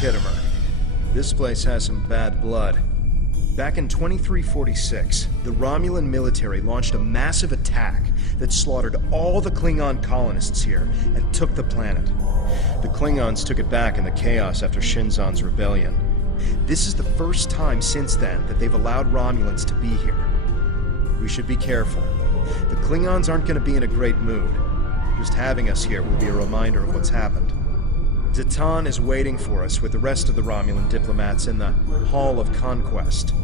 Kittimer. This place has some bad blood. Back in 2346, the Romulan military launched a massive attack that slaughtered all the Klingon colonists here and took the planet. The Klingons took it back in the chaos after Shinzon's rebellion. This is the first time since then that they've allowed Romulans to be here. We should be careful. The Klingons aren't going to be in a great mood. Just having us here will be a reminder of what's happened. Zatan is waiting for us with the rest of the Romulan diplomats in the Hall of Conquest.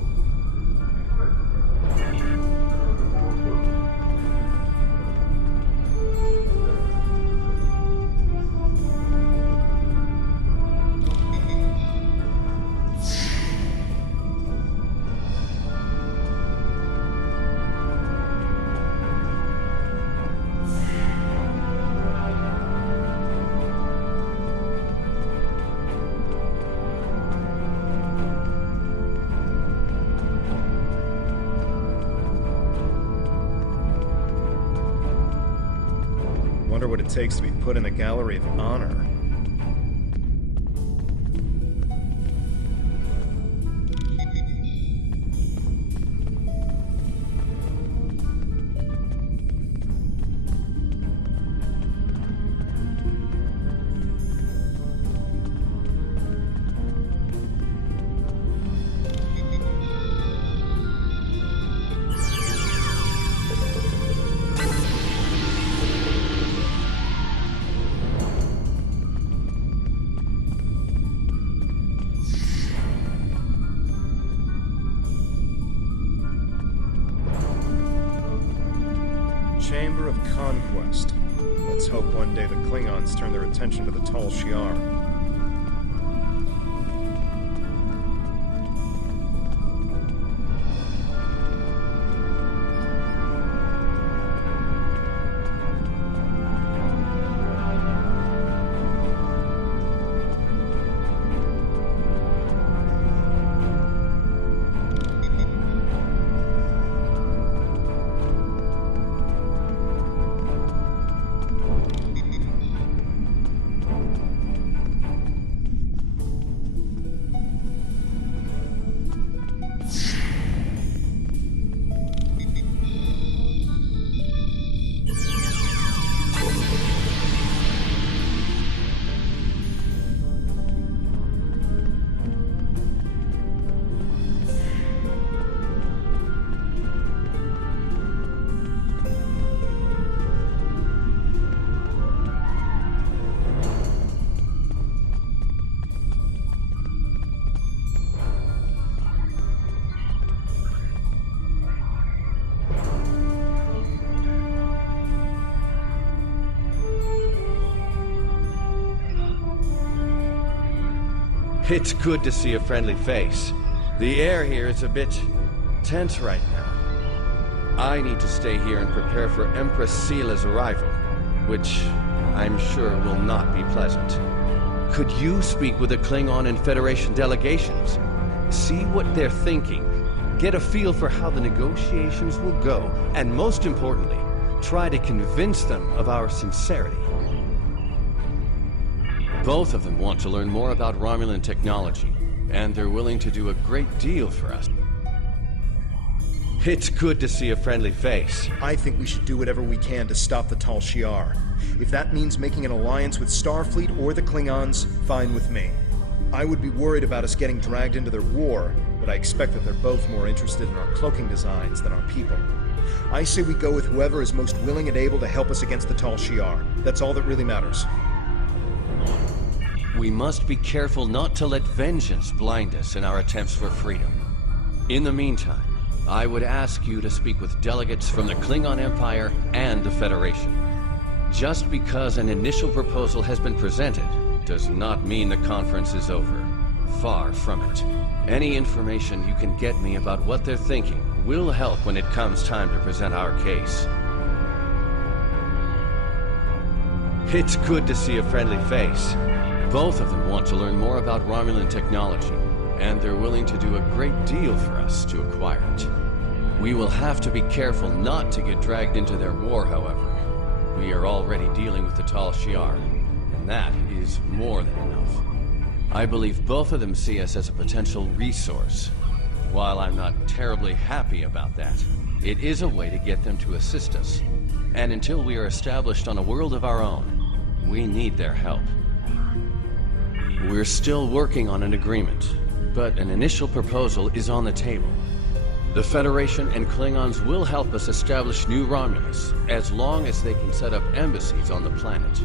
Wonder what it takes to be put in the Gallery of Honor. Chamber of Conquest. Let's hope one day the Klingons turn their attention to the Tal Shiar. It's good to see a friendly face. The air here is a bit tense right now. I need to stay here and prepare for Empress Seela's arrival, which I'm sure will not be pleasant. Could you speak with the Klingon and Federation delegations? See what they're thinking, get a feel for how the negotiations will go, and most importantly, try to convince them of our sincerity. Both of them want to learn more about Romulan technology, and they're willing to do a great deal for us. It's good to see a friendly face. I think we should do whatever we can to stop the Tal Shiar. If that means making an alliance with Starfleet or the Klingons, fine with me. I would be worried about us getting dragged into their war, but I expect that they're both more interested in our cloaking designs than our people. I say we go with whoever is most willing and able to help us against the Tal Shiar. That's all that really matters. We must be careful not to let vengeance blind us in our attempts for freedom. In the meantime, I would ask you to speak with delegates from the Klingon Empire and the Federation. Just because an initial proposal has been presented does not mean the conference is over. Far from it. Any information you can get me about what they're thinking will help when it comes time to present our case. It's good to see a friendly face. Both of them want to learn more about Romulan technology, and they're willing to do a great deal for us to acquire it. We will have to be careful not to get dragged into their war, however. We are already dealing with the Tal Shiar, and that is more than enough. I believe both of them see us as a potential resource. While I'm not terribly happy about that, it is a way to get them to assist us. And until we are established on a world of our own, we need their help. We're still working on an agreement, but an initial proposal is on the table. The Federation and Klingons will help us establish New Romulus, as long as they can set up embassies on the planet.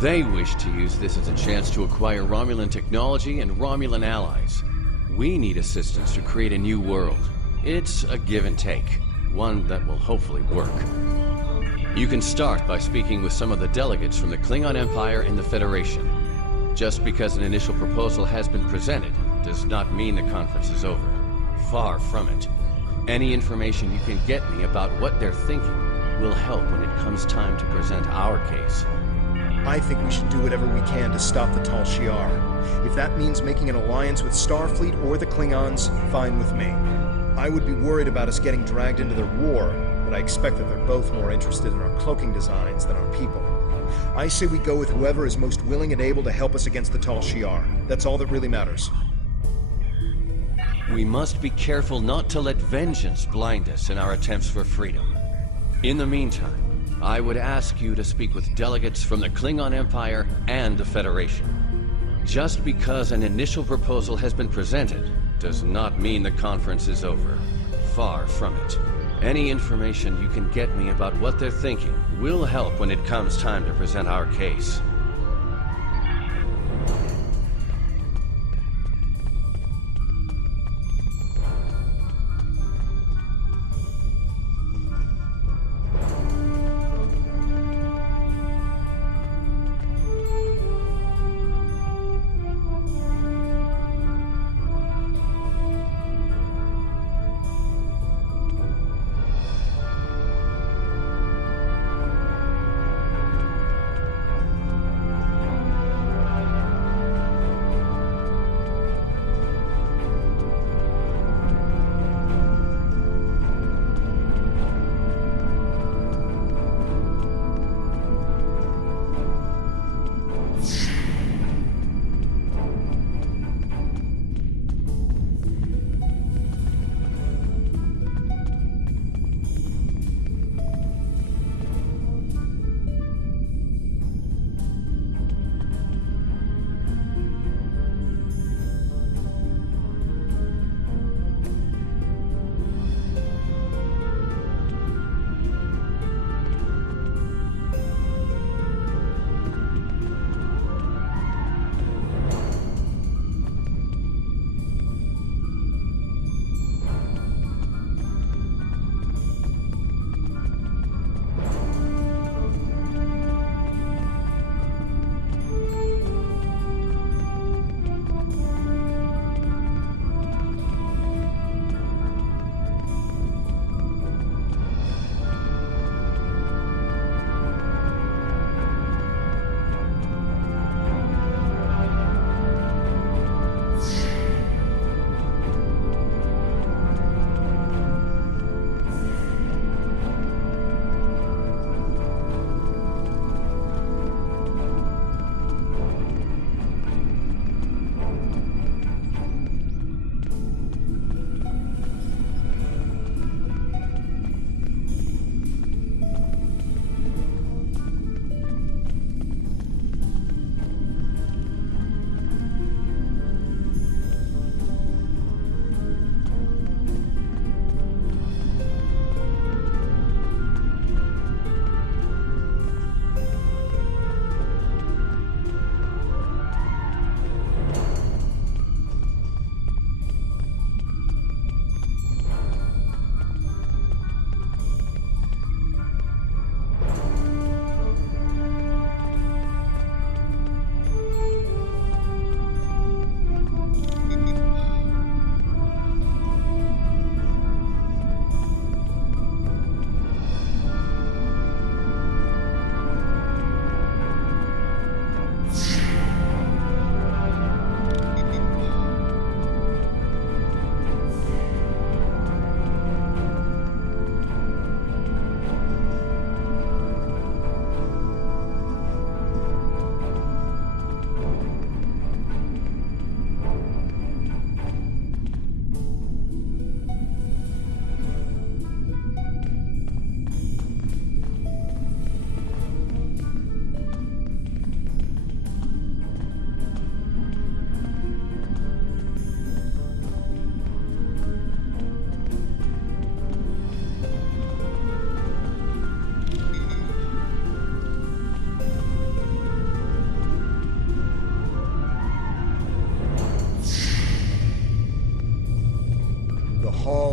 They wish to use this as a chance to acquire Romulan technology and Romulan allies. We need assistance to create a new world. It's a give and take, one that will hopefully work. You can start by speaking with some of the delegates from the Klingon Empire and the Federation. Just because an initial proposal has been presented does not mean the conference is over. Far from it. Any information you can get me about what they're thinking will help when it comes time to present our case. I think we should do whatever we can to stop the Tal Shiar. If that means making an alliance with Starfleet or the Klingons, fine with me. I would be worried about us getting dragged into their war, but I expect that they're both more interested in our cloaking designs than our people. I say we go with whoever is most willing and able to help us against the Tal Shiar. That's all that really matters. We must be careful not to let vengeance blind us in our attempts for freedom. In the meantime, I would ask you to speak with delegates from the Klingon Empire and the Federation. Just because an initial proposal has been presented does not mean the conference is over. Far from it. Any information you can get me about what they're thinking will help when it comes time to present our case.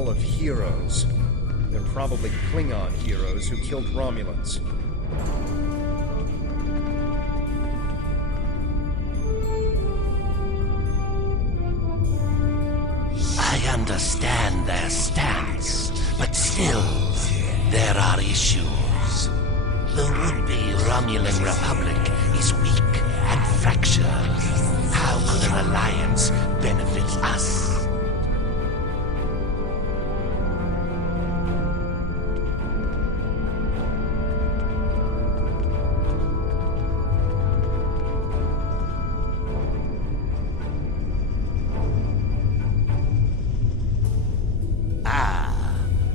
full of heroes. They're probably Klingon heroes who killed Romulans. I understand their stance, but still, there are issues. The would-be Romulan Republic is weak and fractured. How could an alliance benefit us?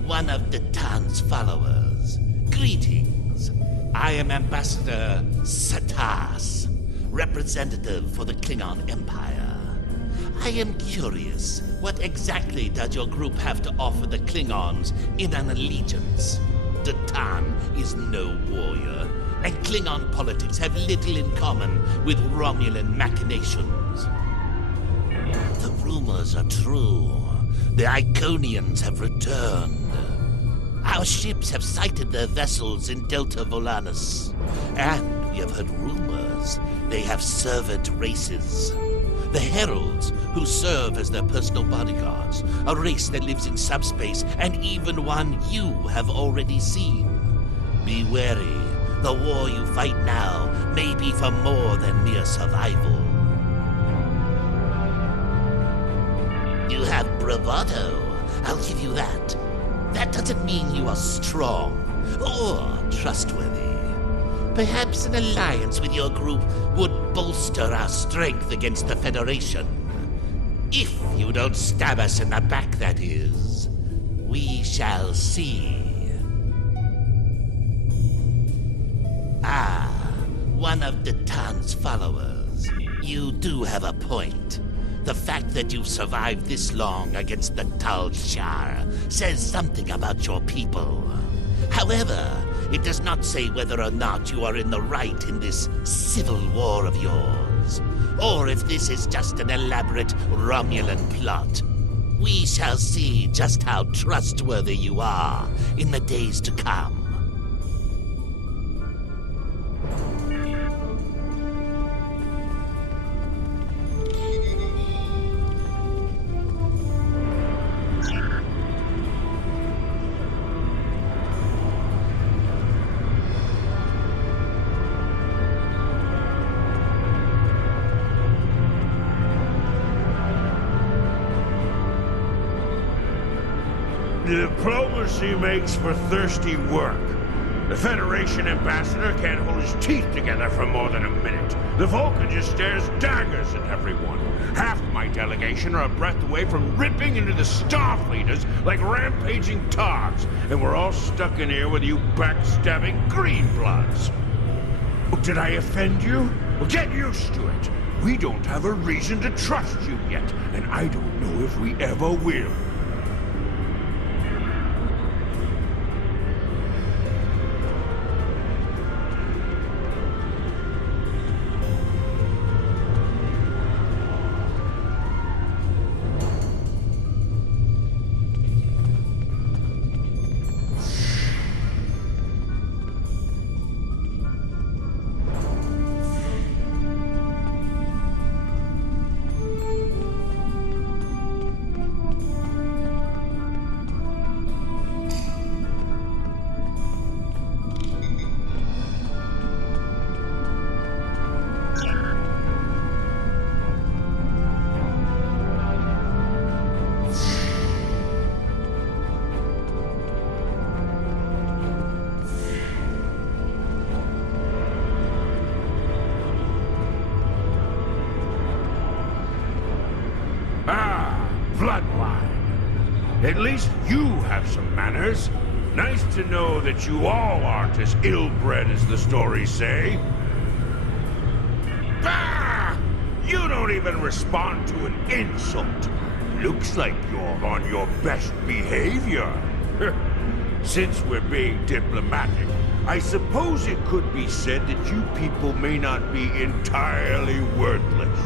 One of the Tan's followers. Greetings. I am Ambassador Satas, representative for the Klingon Empire. I am curious, what exactly does your group have to offer the Klingons in an allegiance? The Tan is no warrior, and Klingon politics have little in common with Romulan machinations. The rumors are true. The Iconians have returned. Our ships have sighted their vessels in Delta Volanus. And we have heard rumors they have servant races. The Heralds, who serve as their personal bodyguards. A race that lives in subspace, and even one you have already seen. Be wary. The war you fight now may be for more than mere survival. You have bravado, I'll give you that. That doesn't mean you are strong or trustworthy. Perhaps an alliance with your group would bolster our strength against the Federation. If you don't stab us in the back, that is. We shall see. One of the Tan's followers. You do have a point. The fact that you've survived this long against the Tal Shar says something about your people. However, it does not say whether or not you are in the right in this civil war of yours, or if this is just an elaborate Romulan plot. We shall see just how trustworthy you are in the days to come. Diplomacy makes for thirsty work. The Federation ambassador can't hold his teeth together for more than a minute. The Vulcan just stares daggers at everyone. Half my delegation are a breath away from ripping into the Starfleeters like rampaging togs, and we're all stuck in here with you backstabbing greenbloods. Oh, did I offend you? Well, get used to it. We don't have a reason to trust you yet, and I don't know if we ever will. Bloodline. At least you have some manners. Nice to know that you all aren't as ill-bred as the stories say. Bah! You don't even respond to an insult. Looks like you're on your best behavior. Since we're being diplomatic, I suppose it could be said that you people may not be entirely worthless.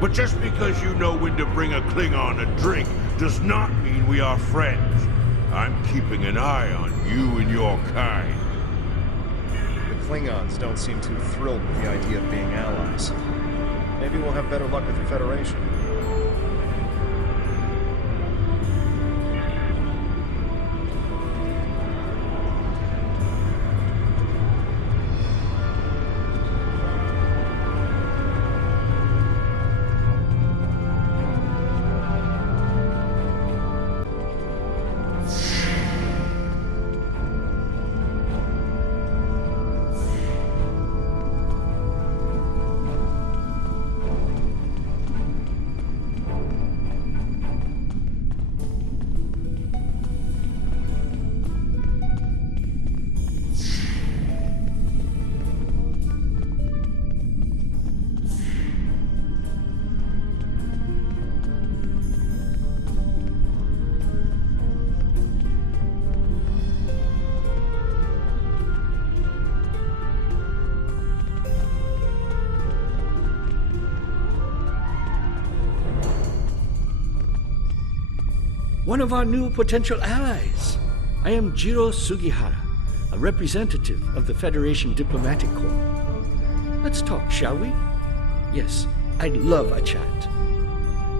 But just because you know when to bring a Klingon a drink does not mean we are friends. I'm keeping an eye on you and your kind. The Klingons don't seem too thrilled with the idea of being allies. Maybe we'll have better luck with the Federation. One of our new potential allies. I am Jiro Sugihara, a representative of the Federation Diplomatic Corps. Let's talk, shall we? Yes, I'd love a chat.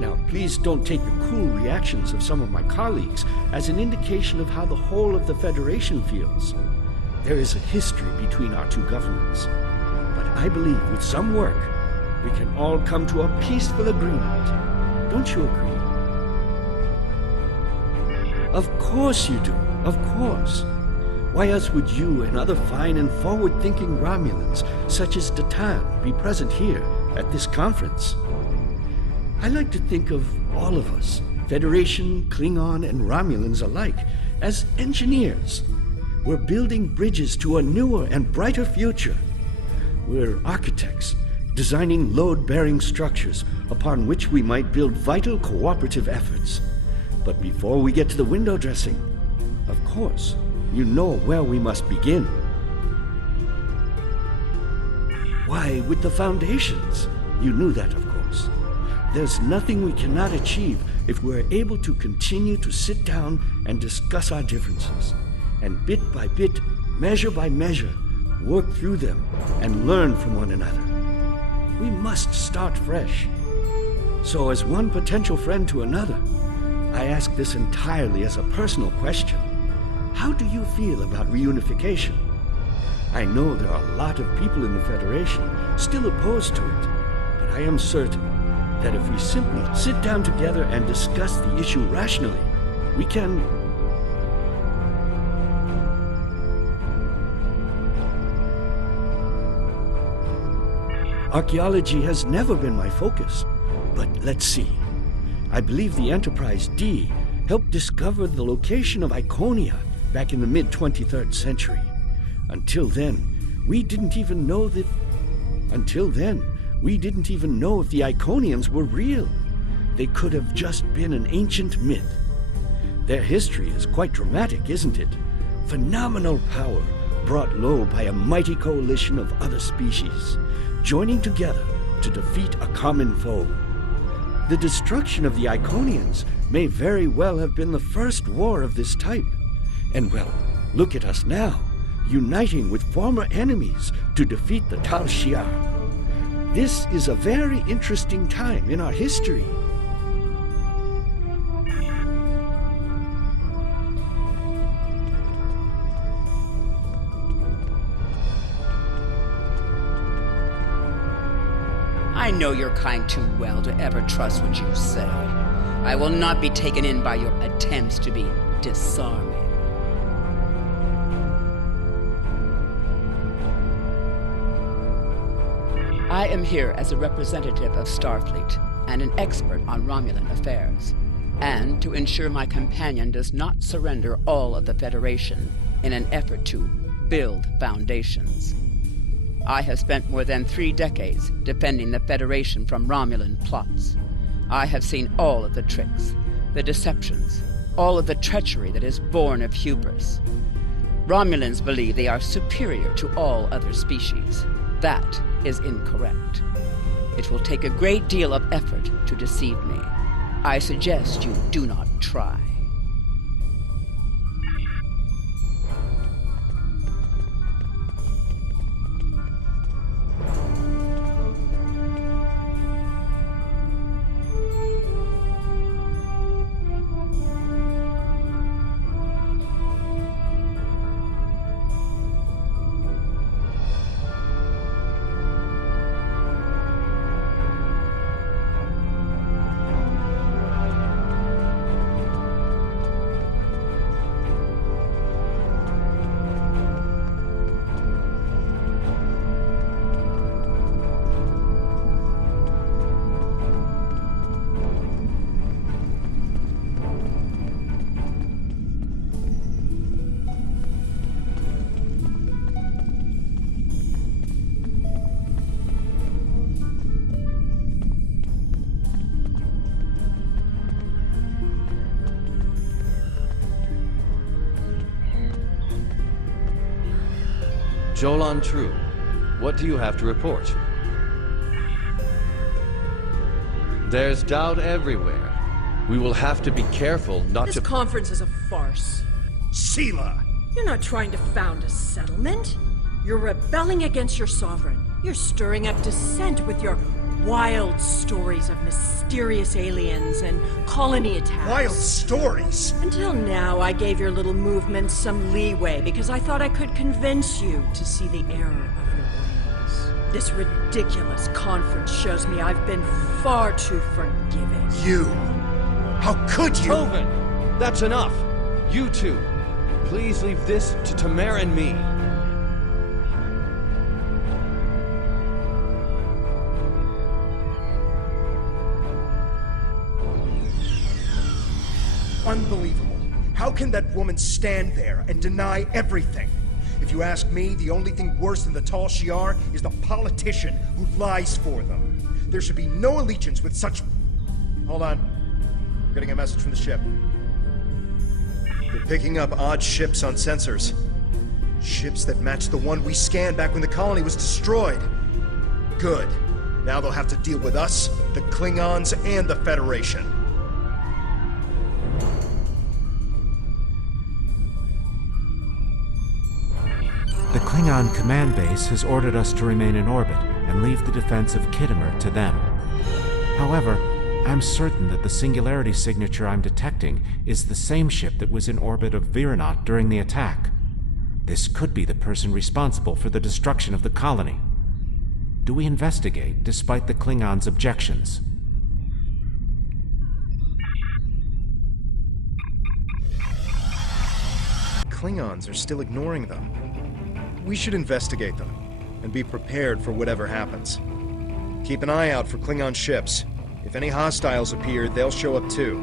Now, please don't take the cool reactions of some of my colleagues as an indication of how the whole of the Federation feels. There is a history between our two governments, but I believe with some work, we can all come to a peaceful agreement. Don't you agree? Of course you do, of course. Why else would you and other fine and forward-thinking Romulans, such as Datan, be present here at this conference? I like to think of all of us, Federation, Klingon, and Romulans alike, as engineers. We're building bridges to a newer and brighter future. We're architects, designing load-bearing structures upon which we might build vital cooperative efforts. But before we get to the window dressing, of course, you know where we must begin. Why, with the foundations. You knew that, of course. There's nothing we cannot achieve if we're able to continue to sit down and discuss our differences, and bit by bit, measure by measure, work through them and learn from one another. We must start fresh. So as one potential friend to another, I ask this entirely as a personal question. How do you feel about reunification? I know there are a lot of people in the Federation still opposed to it, but I am certain that if we simply sit down together and discuss the issue rationally, we can... Archaeology has never been my focus, but let's see. I believe the Enterprise D helped discover the location of Iconia back in the mid-23rd century. Until then, we didn't even know if the Iconians were real. They could have just been an ancient myth. Their history is quite dramatic, isn't it? Phenomenal power brought low by a mighty coalition of other species, joining together to defeat a common foe. The destruction of the Iconians may very well have been the first war of this type. And well, look at us now, uniting with former enemies to defeat the Tal Shiar. This is a very interesting time in our history. I know your kind too well to ever trust what you say. I will not be taken in by your attempts to be disarming. I am here as a representative of Starfleet and an expert on Romulan affairs, and to ensure my companion does not surrender all of the Federation in an effort to build foundations. I have spent more than 3 decades defending the Federation from Romulan plots. I have seen all of the tricks, the deceptions, all of the treachery that is born of hubris. Romulans believe they are superior to all other species. That is incorrect. It will take a great deal of effort to deceive me. I suggest you do not try. Jolan True, what do you have to report? There's doubt everywhere. We will have to be careful not This to... conference is a farce. Sela! You're not trying to found a settlement. You're rebelling against your sovereign. You're stirring up dissent with your wild stories of mysterious aliens and colony attacks. Wild stories? Until now, I gave your little movement some leeway because I thought I could convince you to see the error of your ways. This ridiculous conference shows me I've been far too forgiving. You! How could you? Toven! That's enough! You two, please leave this to Tamara and me. Unbelievable. How can that woman stand there and deny everything? If you ask me, the only thing worse than the Tal Shiar is the politician who lies for them. There should be no allegiance with such... Hold on. I'm getting a message from the ship. They're picking up odd ships on sensors. Ships that match the one we scanned back when the colony was destroyed. Good. Now they'll have to deal with us, the Klingons, and the Federation. The Klingon command base has ordered us to remain in orbit and leave the defense of Khitomer to them. However, I'm certain that the singularity signature I'm detecting is the same ship that was in orbit of Viranot during the attack. This could be the person responsible for the destruction of the colony. Do we investigate despite the Klingons' objections? Klingons are still ignoring them. We should investigate them, and be prepared for whatever happens. Keep an eye out for Klingon ships. If any hostiles appear, they'll show up too.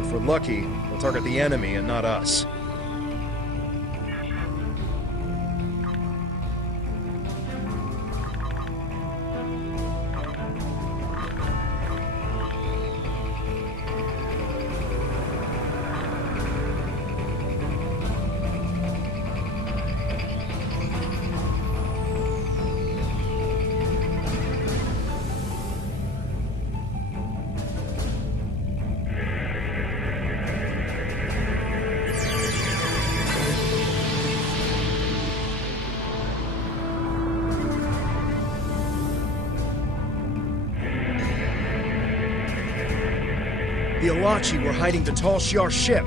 If we're lucky, they'll target the enemy and not us. The Alachi were hiding the Tal Shiar ship.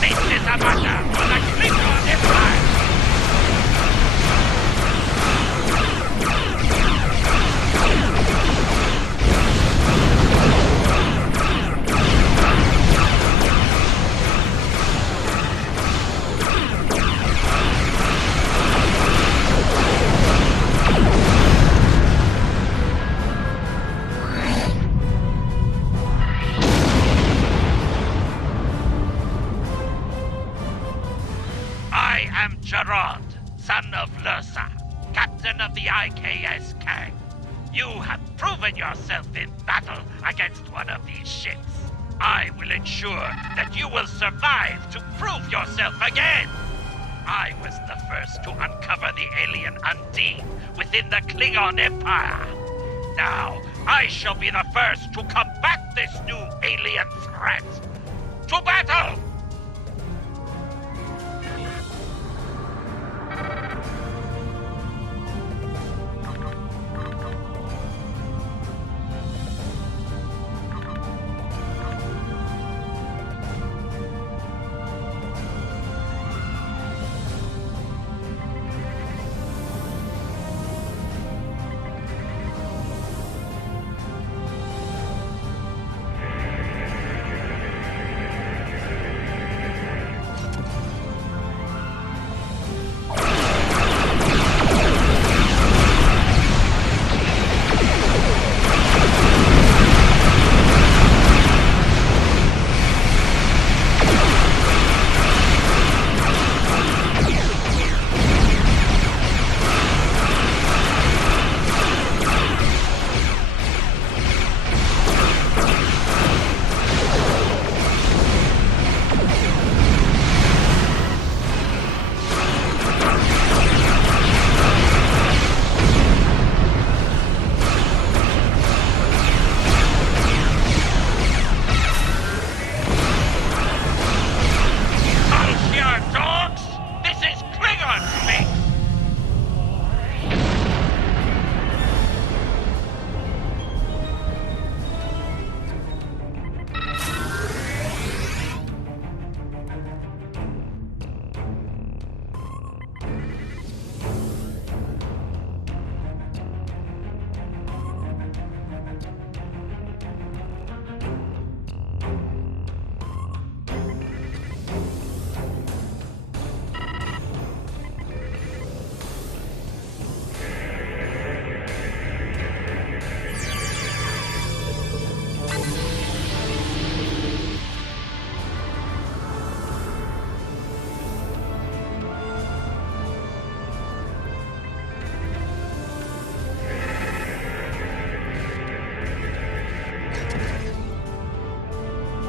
This is a matter for the Klingon Empire! I am Gerard, son of Lursa, captain of the IKS Kang. You have proven yourself in battle against one of these ships. I will ensure that you will survive to prove yourself again. I was the first to uncover the alien Undine within the Klingon Empire. Now, I shall be the first to combat this new alien threat. To battle!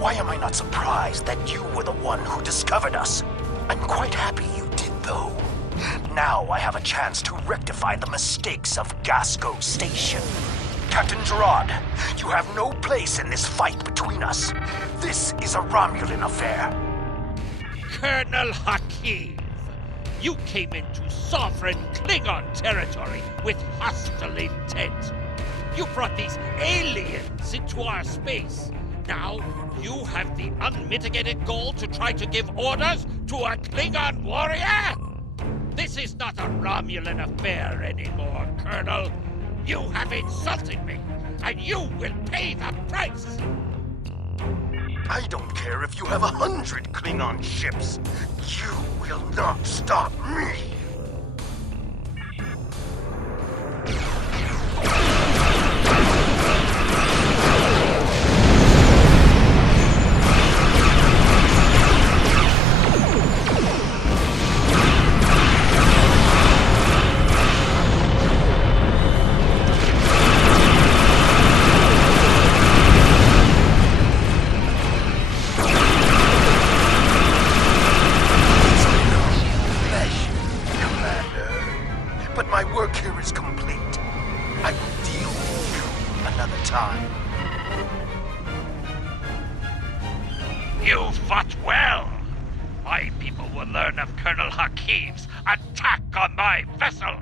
Why am I not surprised that you were the one who discovered us? I'm quite happy you did, though. Now I have a chance to rectify the mistakes of Gasco Station. Captain Gerard, you have no place in this fight between us. This is a Romulan affair. Colonel Hakeem, you came into sovereign Klingon territory with hostile intent. You brought these aliens into our space. Now, you have the unmitigated goal to try to give orders to a Klingon warrior? This is not a Romulan affair anymore, Colonel. You have insulted me, and you will pay the price. I don't care if you have 100 Klingon ships. You will not stop me. You fought well. My people will learn of Colonel Hakeem's attack on my vessel.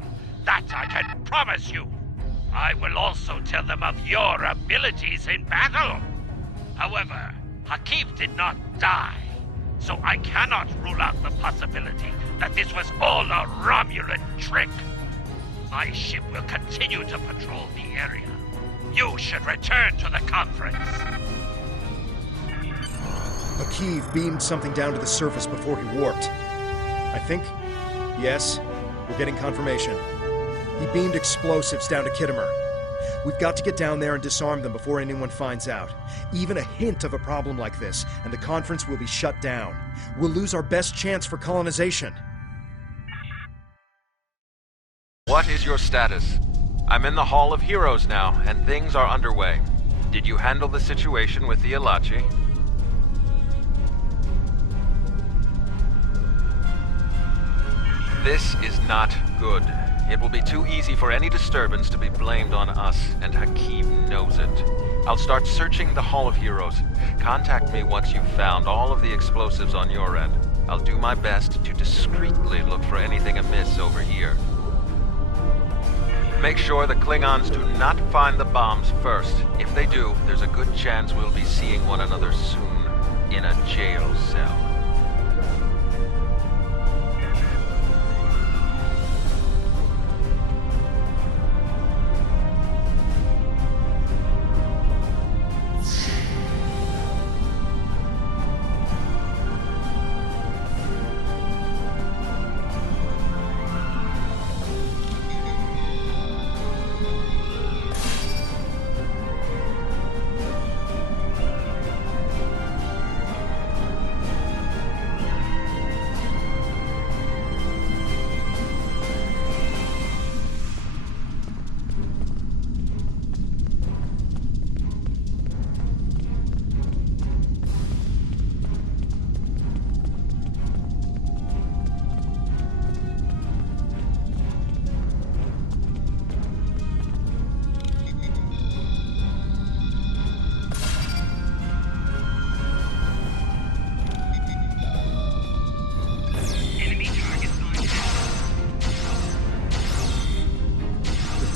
That I can promise you. I will also tell them of your abilities in battle. However, Hakeem did not die, so I cannot rule out the possibility that this was all a Romulan trick. My ship will continue to patrol the area. You should return to the conference. Hakeem beamed something down to the surface before he warped. I think? Yes, we're getting confirmation. He beamed explosives down to Kittimer. We've got to get down there and disarm them before anyone finds out. Even a hint of a problem like this, and the conference will be shut down. We'll lose our best chance for colonization. What is your status? I'm in the Hall of Heroes now, and things are underway. Did you handle the situation with the Ilachi? This is not good. It will be too easy for any disturbance to be blamed on us, and Hakim knows it. I'll start searching the Hall of Heroes. Contact me once you've found all of the explosives on your end. I'll do my best to discreetly look for anything amiss over here. Make sure the Klingons do not find the bombs first. If they do, there's a good chance we'll be seeing one another soon in a jail cell.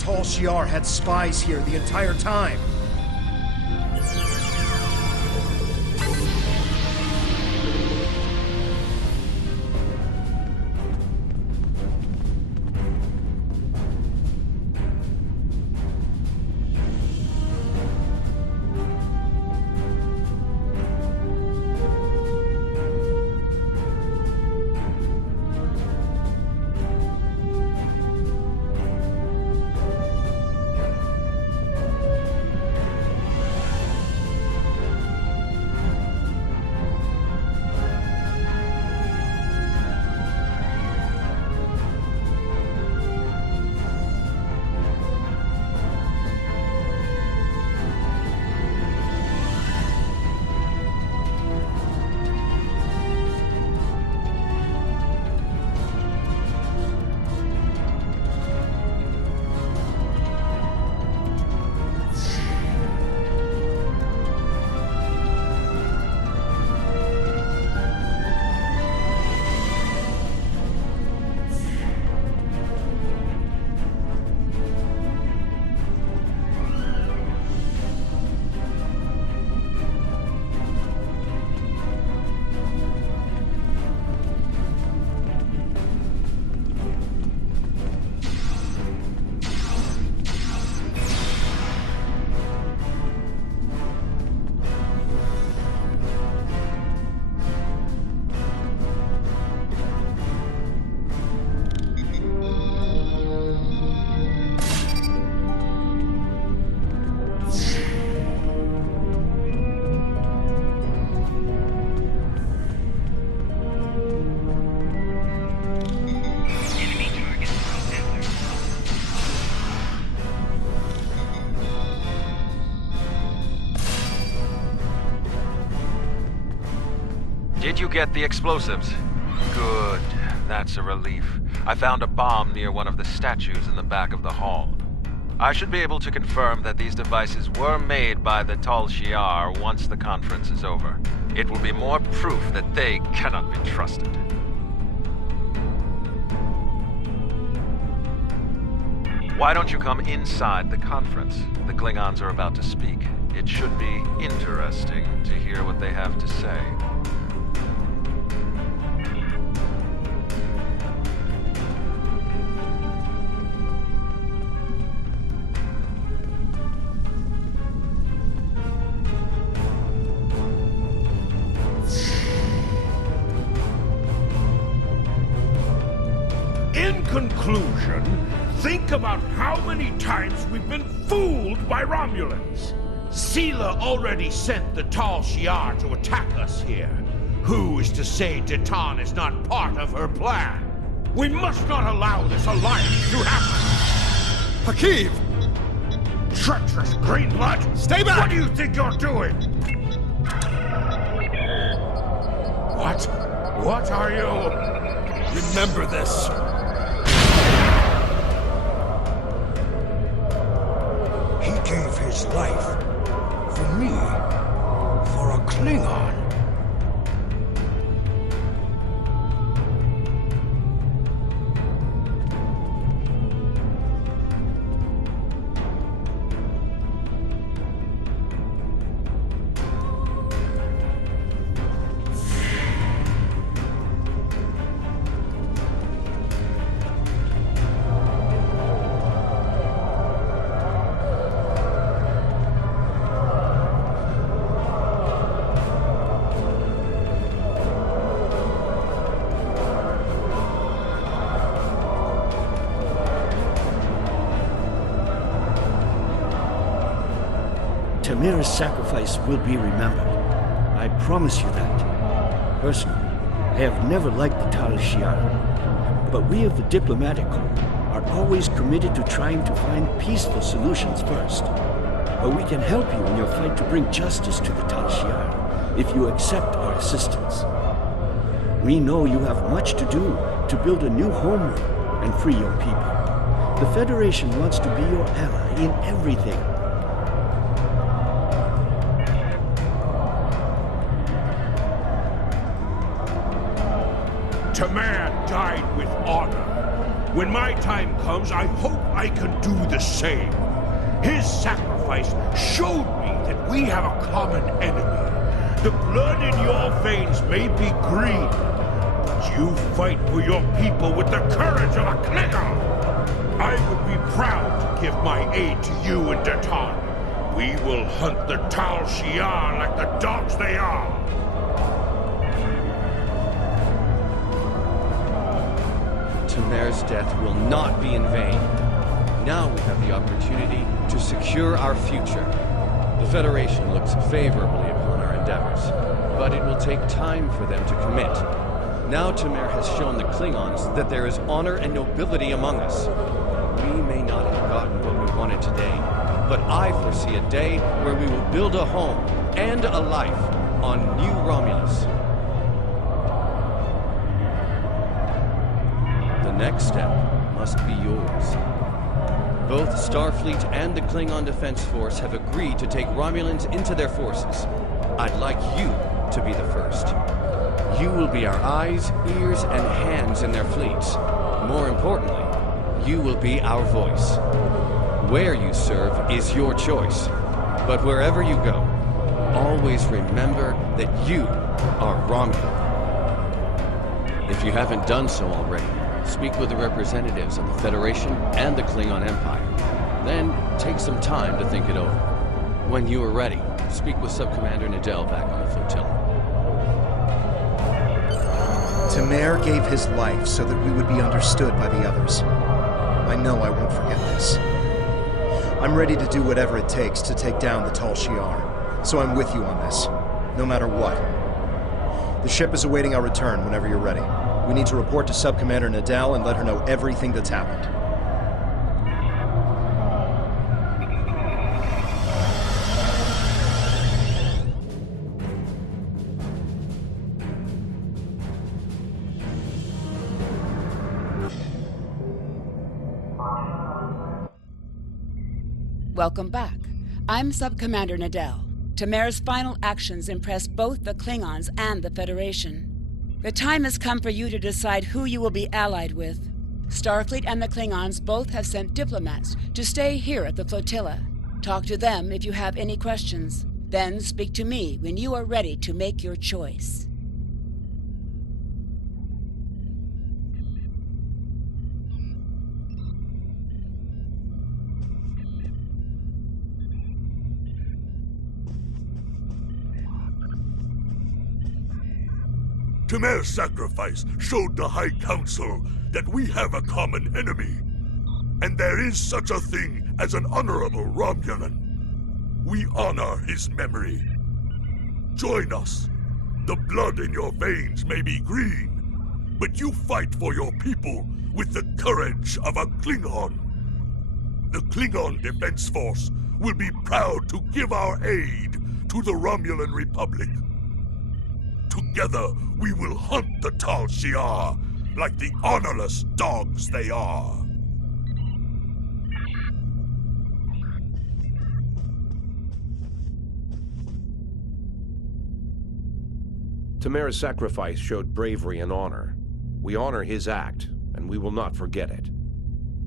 Tal Shiar had spies here the entire time. Did you get the explosives? Good. That's a relief. I found a bomb near one of the statues in the back of the hall. I should be able to confirm that these devices were made by the Tal Shiar once the conference is over. It will be more proof that they cannot be trusted. Why don't you come inside the conference? The Klingons are about to speak. It should be interesting to hear what they have to say. In conclusion, think about how many times we've been fooled by Romulans. Sela already sent the Tal Shiar to attack us here. Who is to say Titan is not part of her plan? We must not allow this alliance to happen. Hakim! Treacherous green blood! Stay back! What do you think you're doing? What? What are you? Remember this. life. For me. For a Klingon. Tamir's sacrifice will be remembered. I promise you that. Personally, I have never liked the Tal Shiar, but we of the Diplomatic Corps are always committed to trying to find peaceful solutions first. But we can help you in your fight to bring justice to the Tal Shiar if you accept our assistance. We know you have much to do to build a new homeworld and free your people. The Federation wants to be your ally in everything. Tamir died with honor. When my time comes, I hope I can do the same. His sacrifice showed me that we have a common enemy. The blood in your veins may be green, but you fight for your people with the courage of a Klingon. I would be proud to give my aid to you and Datan. We will hunt the Tal Shiar like the dogs they are. Tamir's death will not be in vain. Now we have the opportunity to secure our future. The Federation looks favorably upon our endeavors, but it will take time for them to commit. Now Tamir has shown the Klingons that there is honor and nobility among us. We may not have gotten what we wanted today, but I foresee a day where we will build a home and a life on New Romulus. The next step must be yours. Both Starfleet and the Klingon Defense Force have agreed to take Romulans into their forces. I'd like you to be the first. You will be our eyes, ears, and hands in their fleets. More importantly, you will be our voice. Where you serve is your choice. But wherever you go, always remember that you are Romulan. If you haven't done so already, speak with the representatives of the Federation and the Klingon Empire. Then, take some time to think it over. When you are ready, speak with Subcommander Nadell back on the flotilla. Tamir gave his life so that we would be understood by the others. I know I won't forget this. I'm ready to do whatever it takes to take down the Tal Shiar, so I'm with you on this, no matter what. The ship is awaiting our return whenever you're ready. We need to report to Subcommander Nadell and let her know everything that's happened. Welcome back. I'm Subcommander Nadell. Tamir's final actions impressed both the Klingons and the Federation. The time has come for you to decide who you will be allied with. Starfleet and the Klingons both have sent diplomats to stay here at the flotilla. Talk to them if you have any questions. Then speak to me when you are ready to make your choice. Tamir's sacrifice showed the High Council that we have a common enemy. And there is such a thing as an honorable Romulan. We honor his memory. Join us. The blood in your veins may be green, but you fight for your people with the courage of a Klingon. The Klingon Defense Force will be proud to give our aid to the Romulan Republic. Together, we will hunt the Tal Shiar like the honorless dogs they are. Tamara's sacrifice showed bravery and honor. We honor his act, and we will not forget it.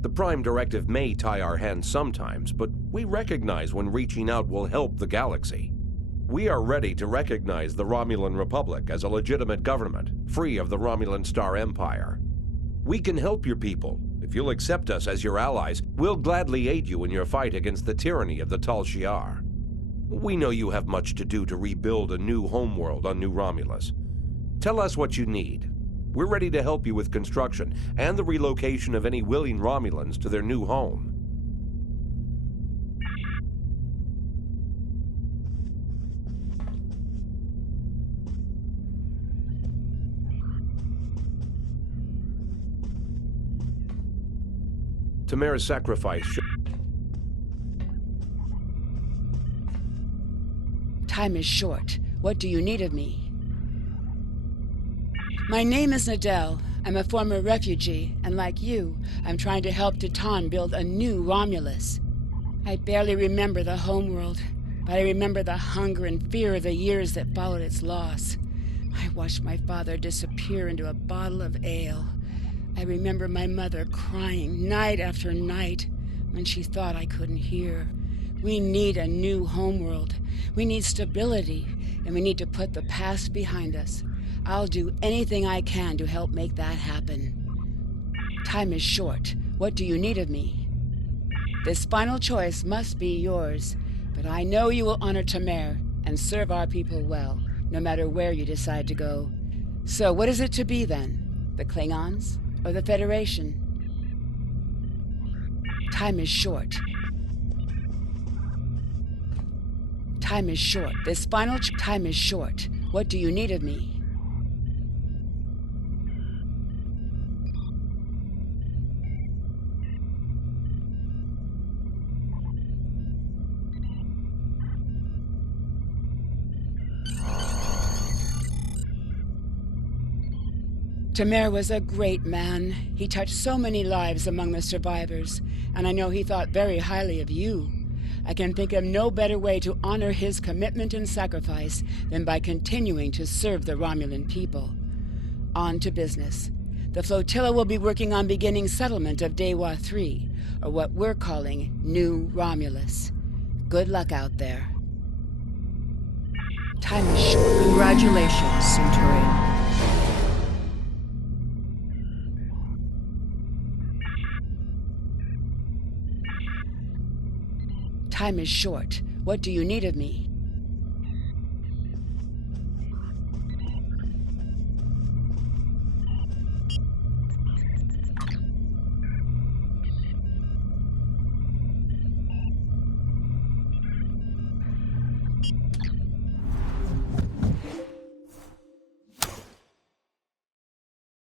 The Prime Directive may tie our hands sometimes, but we recognize when reaching out will help the galaxy. We are ready to recognize the Romulan Republic as a legitimate government, free of the Romulan Star Empire. We can help your people. If you'll accept us as your allies, we'll gladly aid you in your fight against the tyranny of the Tal Shiar. We know you have much to do to rebuild a new homeworld on New Romulus. Tell us what you need. We're ready to help you with construction and the relocation of any willing Romulans to their new home. Tamara's sacrifice Time is short. What do you need of me? My name is Nadell. I'm a former refugee, and like you, I'm trying to help Titan build a new Romulus. I barely remember the homeworld, but I remember the hunger and fear of the years that followed its loss. I watched my father disappear into a bottle of ale. I remember my mother crying night after night when she thought I couldn't hear. We need a new homeworld. We need stability, and we need to put the past behind us. I'll do anything I can to help make that happen. Time is short. What do you need of me? This final choice must be yours, but I know you will honor Tamara and serve our people well, no matter where you decide to go. So what is it to be then? The Klingons or the Federation? Time is short. Time is short. This final time is short. What do you need of me? Tamar was a great man. He touched so many lives among the survivors, and I know he thought very highly of you. I can think of no better way to honor his commitment and sacrifice than by continuing to serve the Romulan people. On to business. The flotilla will be working on beginning settlement of Dewa 3, or what we're calling New Romulus. Good luck out there. Time is short. Congratulations, Centurion. Time is short. What do you need of me?